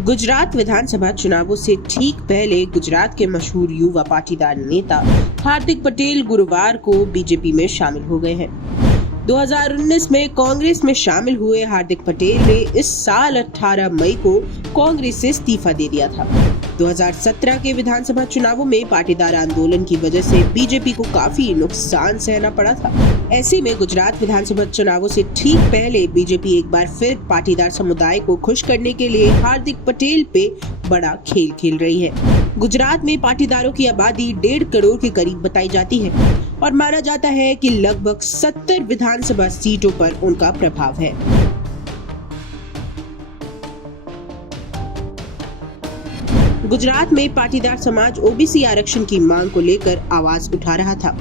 गुजरात विधानसभा चुनावों से ठीक पहले गुजरात के मशहूर युवा पाटीदार नेता हार्दिक पटेल गुरुवार को बीजेपी में शामिल हो गए हैं। 2019 में कांग्रेस में शामिल हुए हार्दिक पटेल ने इस साल 18 मई को कांग्रेस से इस्तीफा दे दिया था। 2017 के विधानसभा चुनावों में पाटीदार आंदोलन की वजह से बीजेपी को काफी नुकसान सहना पड़ा था। ऐसे में गुजरात विधानसभा चुनावों से ठीक पहले बीजेपी एक बार फिर पाटीदार समुदाय को खुश करने के लिए हार्दिक पटेल पे बड़ा खेल खेल रही है। गुजरात में पाटीदारों की आबादी 1.5 करोड़ के करीब बताई जाती है और माना जाता है कि लगभग 70 विधानसभा सीटों पर उनका प्रभाव है। गुजरात में पाटीदार समाज ओबीसी आरक्षण की मांग को लेकर आवाज उठा रहा था।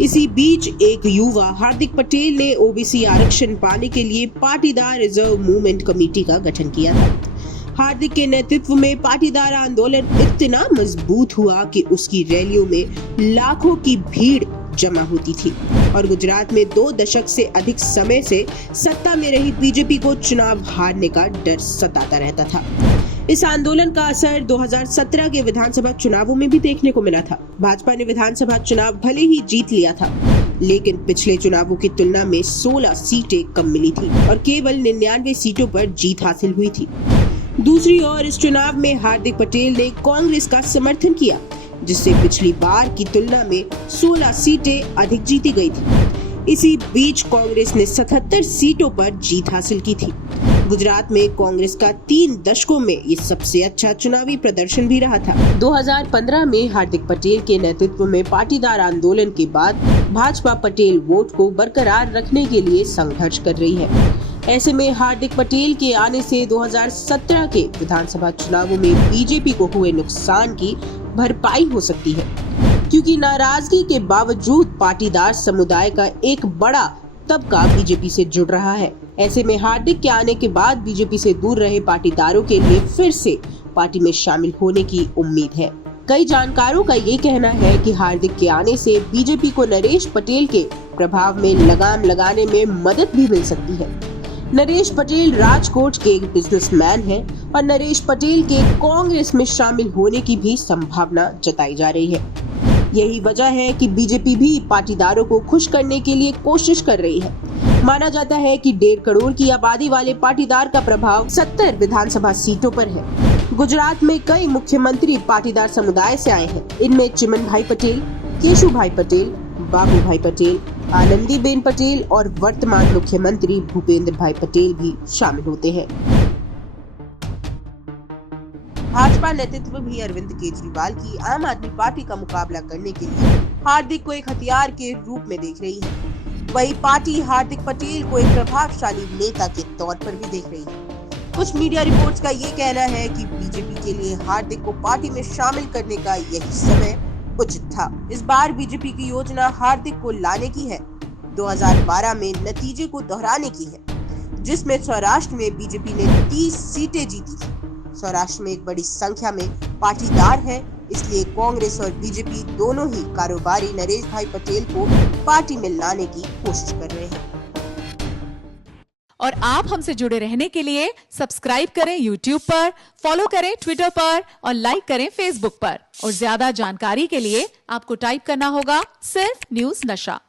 इसी बीच एक युवा हार्दिक पटेल ने ओबीसी आरक्षण पाने के लिए पाटीदार रिजर्व मूवमेंट कमेटी का गठन किया था। हार्दिक के नेतृत्व में पाटीदार आंदोलन इतना मजबूत हुआ कि उसकी रैलियों में लाखों की भीड़ जमा होती थी और गुजरात में 2 दशक से अधिक समय से सत्ता में रही बीजेपी को चुनाव हारने का डर सताता रहता था। इस आंदोलन का असर 2017 के विधानसभा चुनावों में भी देखने को मिला था। भाजपा ने विधानसभा चुनाव भले ही जीत लिया था, लेकिन पिछले चुनावों की तुलना में 16 सीटें कम मिली थी और केवल 99 सीटों पर जीत हासिल हुई थी। दूसरी ओर इस चुनाव में हार्दिक पटेल ने कांग्रेस का समर्थन किया, जिससे पिछली बार की तुलना में 16 सीटें अधिक जीती गई थी। इसी बीच कांग्रेस ने 77 सीटों पर जीत हासिल की थी। गुजरात में कांग्रेस का 3 दशकों में ये सबसे अच्छा चुनावी प्रदर्शन भी रहा था। 2015 में हार्दिक पटेल के नेतृत्व में पाटीदार आंदोलन के बाद भाजपा पटेल वोट को बरकरार रखने के लिए संघर्ष कर रही है। ऐसे में हार्दिक पटेल के आने से 2017 के विधानसभा चुनावों में बीजेपी को हुए नुकसान की भरपाई हो सकती है, क्योंकि नाराजगी के बावजूद पाटीदार समुदाय का एक बड़ा तबका बीजेपी से जुड़ रहा है। ऐसे में हार्दिक के आने के बाद बीजेपी से दूर रहे पाटीदारों के लिए फिर से पार्टी में शामिल होने की उम्मीद है। कई जानकारों का ये कहना है कि हार्दिक के आने से बीजेपी को नरेश पटेल के प्रभाव में लगाम लगाने में मदद भी मिल सकती है। नरेश पटेल राजकोट के एक बिजनेसमैन हैं और नरेश पटेल के कांग्रेस में शामिल होने की भी संभावना जताई जा रही है। यही वजह है कि बीजेपी भी पाटीदारों को खुश करने के लिए कोशिश कर रही है। माना जाता है कि 1.5 करोड़ की आबादी वाले पाटीदार का प्रभाव 70 विधानसभा सीटों पर है। गुजरात में कई मुख्यमंत्री पाटीदार समुदाय से आए हैं। इनमें चिमन भाई पटेल, केशु भाई पटेल, बाबू भाई पटेल, आनंदी बेन पटेल और वर्तमान मुख्यमंत्री भूपेंद्र भाई पटेल भी शामिल होते हैं। भाजपा नेतृत्व भी अरविंद केजरीवाल की आम आदमी पार्टी का मुकाबला करने के लिए हार्दिक को एक हथियार के रूप में देख रही है। वही पार्टी हार्दिक पटेल को एक प्रभावशाली नेता के तौर पर भी देख रही है। कुछ मीडिया रिपोर्ट्स का ये कहना है कि बीजेपी के लिए हार्दिक को पार्टी में शामिल करने का यही समय उचित था। इस बार बीजेपी की योजना हार्दिक को लाने की है। 2012 में नतीजे को दोहराने की है, जिसमें सौराष्ट्र में बीजेपी ने 30 सीटें जीती थी। सौराष्ट्र में एक बड़ी संख्या में पाटीदार हैं, इसलिए कांग्रेस और बीजेपी दोनों ही कारोबारी नरेश भाई पटेल को पार्टी में लाने की कोशिश कर रहे हैं। और आप हमसे जुड़े रहने के लिए सब्सक्राइब करें YouTube पर, फॉलो करें Twitter पर और लाइक करें Facebook पर। और ज्यादा जानकारी के लिए आपको टाइप करना होगा सिर्फ न्यूज़ नशा।